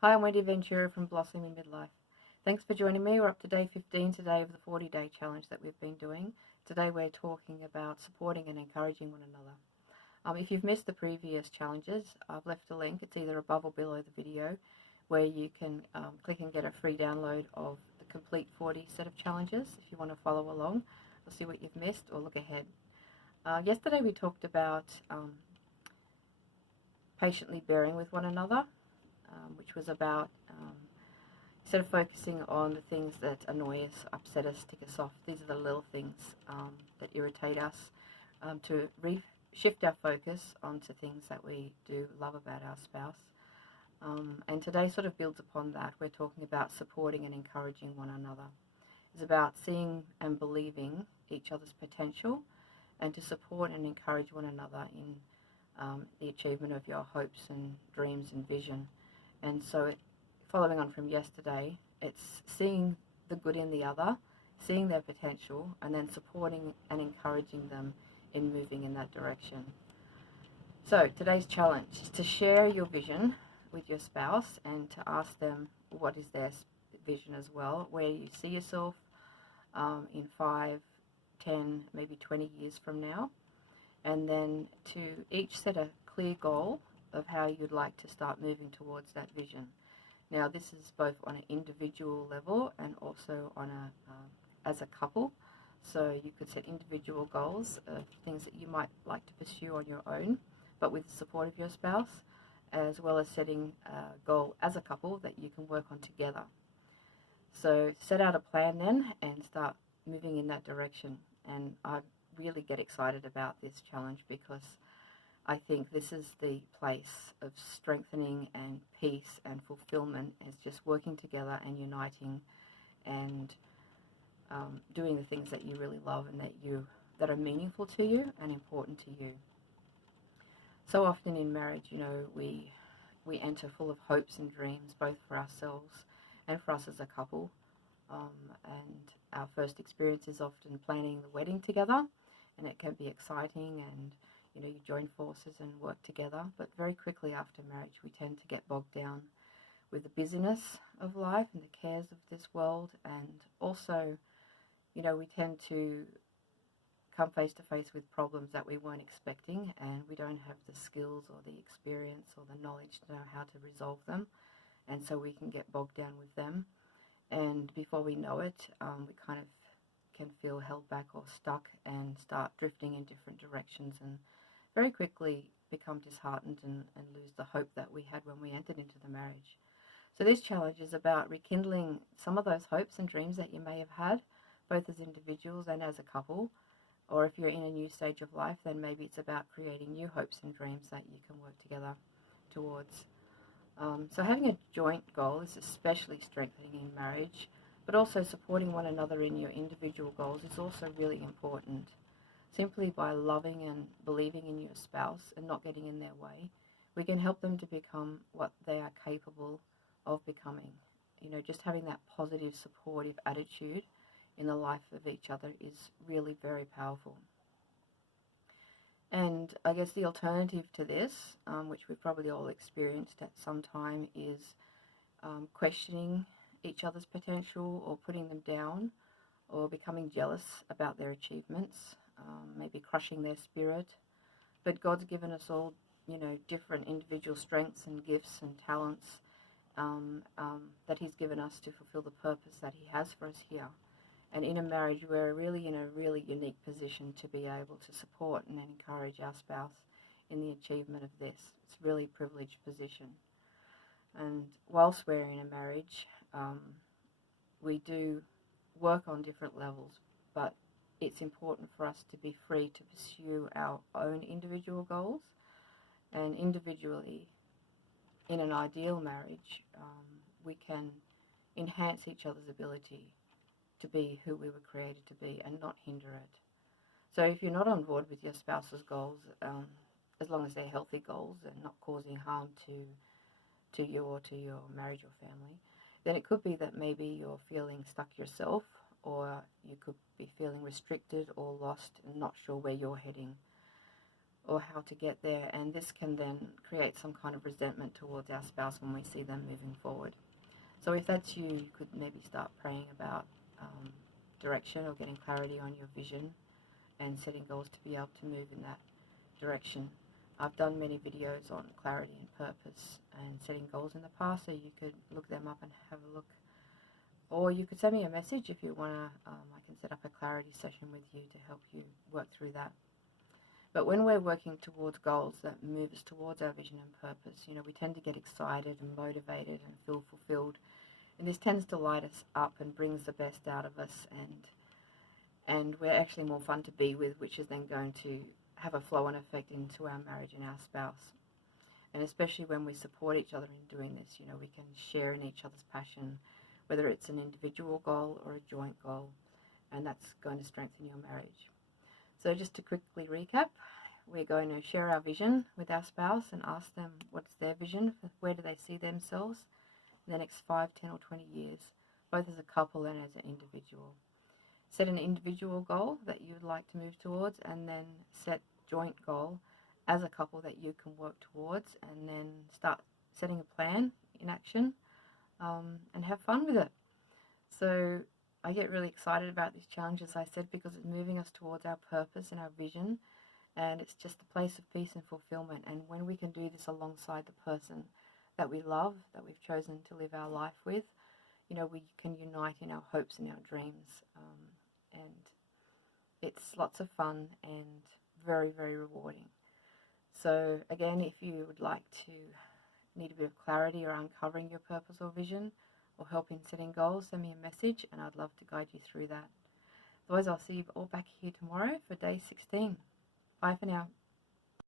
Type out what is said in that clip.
Hi, I'm Wendy Ventura from Blossoming Midlife. Thanks for joining me. We're up to day 15 today of the 40-day challenge that we've been doing. Today we're talking about supporting and encouraging one another. If you've missed the previous challenges, I've left a link. It's either above or below the video where you can click and get a free download of the complete 40 set of challenges if you want to follow along or see what you've missed or look ahead. Yesterday we talked about patiently bearing with one another, which was about instead of focusing on the things that annoy us, upset us, tick us off, these are the little things that irritate us, to shift our focus onto things that we do love about our spouse. And today sort of builds upon that. We're talking about supporting and encouraging one another. It's about seeing and believing each other's potential and to support and encourage one another in the achievement of your hopes and dreams and vision. And so following on from yesterday, it's seeing the good in the other, seeing their potential, and then supporting and encouraging them in moving in that direction. So today's challenge is to share your vision with your spouse and to ask them what is their vision as well, where you see yourself in 5, 10, maybe 20 years from now, and then to each set a clear goal of how you'd like to start moving towards that vision. Now this is both on an individual level and also on as a couple. So you could set individual goals of things that you might like to pursue on your own, but with the support of your spouse, as well as setting a goal as a couple that you can work on together. So set out a plan then and start moving in that direction. And I really get excited about this challenge because I think this is the place of strengthening and peace and fulfillment, is just working together and uniting and doing the things that you really love and that are meaningful to you and important to you. So often in marriage, we enter full of hopes and dreams, both for ourselves and for us as a couple. And our first experience is often planning the wedding together, and it can be exciting, and you join forces and work together. But very quickly after marriage, we tend to get bogged down with the busyness of life and the cares of this world, and also, we tend to come face to face with problems that we weren't expecting, and we don't have the skills or the experience or the knowledge to know how to resolve them, and so we can get bogged down with them. And before we know it, we kind of can feel held back or stuck and start drifting in different directions and very quickly become disheartened and lose the hope that we had when we entered into the marriage. So this challenge is about rekindling some of those hopes and dreams that you may have had, both as individuals and as a couple. Or if you're in a new stage of life, then maybe it's about creating new hopes and dreams that you can work together towards. So having a joint goal is especially strengthening in marriage, but also supporting one another in your individual goals is also really important. Simply by loving and believing in your spouse and not getting in their way, we can help them to become what they are capable of becoming. Just having that positive, supportive attitude in the life of each other is really very powerful. And I guess the alternative to this, which we've probably all experienced at some time, is questioning each other's potential or putting them down or becoming jealous about their achievements, maybe crushing their spirit. But God's given us all, different individual strengths and gifts and talents that He's given us to fulfill the purpose that He has for us here. And in a marriage, we're really in a really unique position to be able to support and encourage our spouse in the achievement of this. It's a really privileged position. And whilst we're in a marriage, we do work on different levels, but it's important for us to be free to pursue our own individual goals. And individually, in an ideal marriage, we can enhance each other's ability to be who we were created to be and not hinder it. So if you're not on board with your spouse's goals, as long as they're healthy goals and not causing harm to you or to your marriage or family, then it could be that maybe you're feeling stuck yourself, or you could be feeling restricted or lost and not sure where you're heading. or how to get there, and this can then create some kind of resentment towards our spouse when we see them moving forward. So if that's you, you could maybe start praying about direction or getting clarity on your vision and setting goals to be able to move in that direction. I've done many videos on clarity and purpose and setting goals in the past, so you could look them up and have a look. Or you could send me a message if you want to. I can set up a clarity session with you to help you work through that. But when we're working towards goals that move us towards our vision and purpose, we tend to get excited and motivated and feel fulfilled. And this tends to light us up and brings the best out of us, and we're actually more fun to be with, which is then going to have a flow-on effect into our marriage and our spouse. And especially when we support each other in doing this, we can share in each other's passion, whether it's an individual goal or a joint goal, and that's going to strengthen your marriage. So just to quickly recap, we're going to share our vision with our spouse and ask them what's their vision, where do they see themselves in the next 5, 10 or 20 years, both as a couple and as an individual. Set an individual goal that you'd like to move towards, and then set joint goal as a couple that you can work towards, and then start setting a plan in action, and have fun with it. So I get really excited about this challenge, as I said, because it's moving us towards our purpose and our vision, and it's just a place of peace and fulfillment. And when we can do this alongside the person that we love, that we've chosen to live our life with, we can unite in our hopes and our dreams, and it's lots of fun and very, very rewarding. So again, if you would like to need a bit of clarity or uncovering your purpose or vision, or help in setting goals, send me a message and I'd love to guide you through that. Otherwise, I'll see you all back here tomorrow for day 16. Bye for now.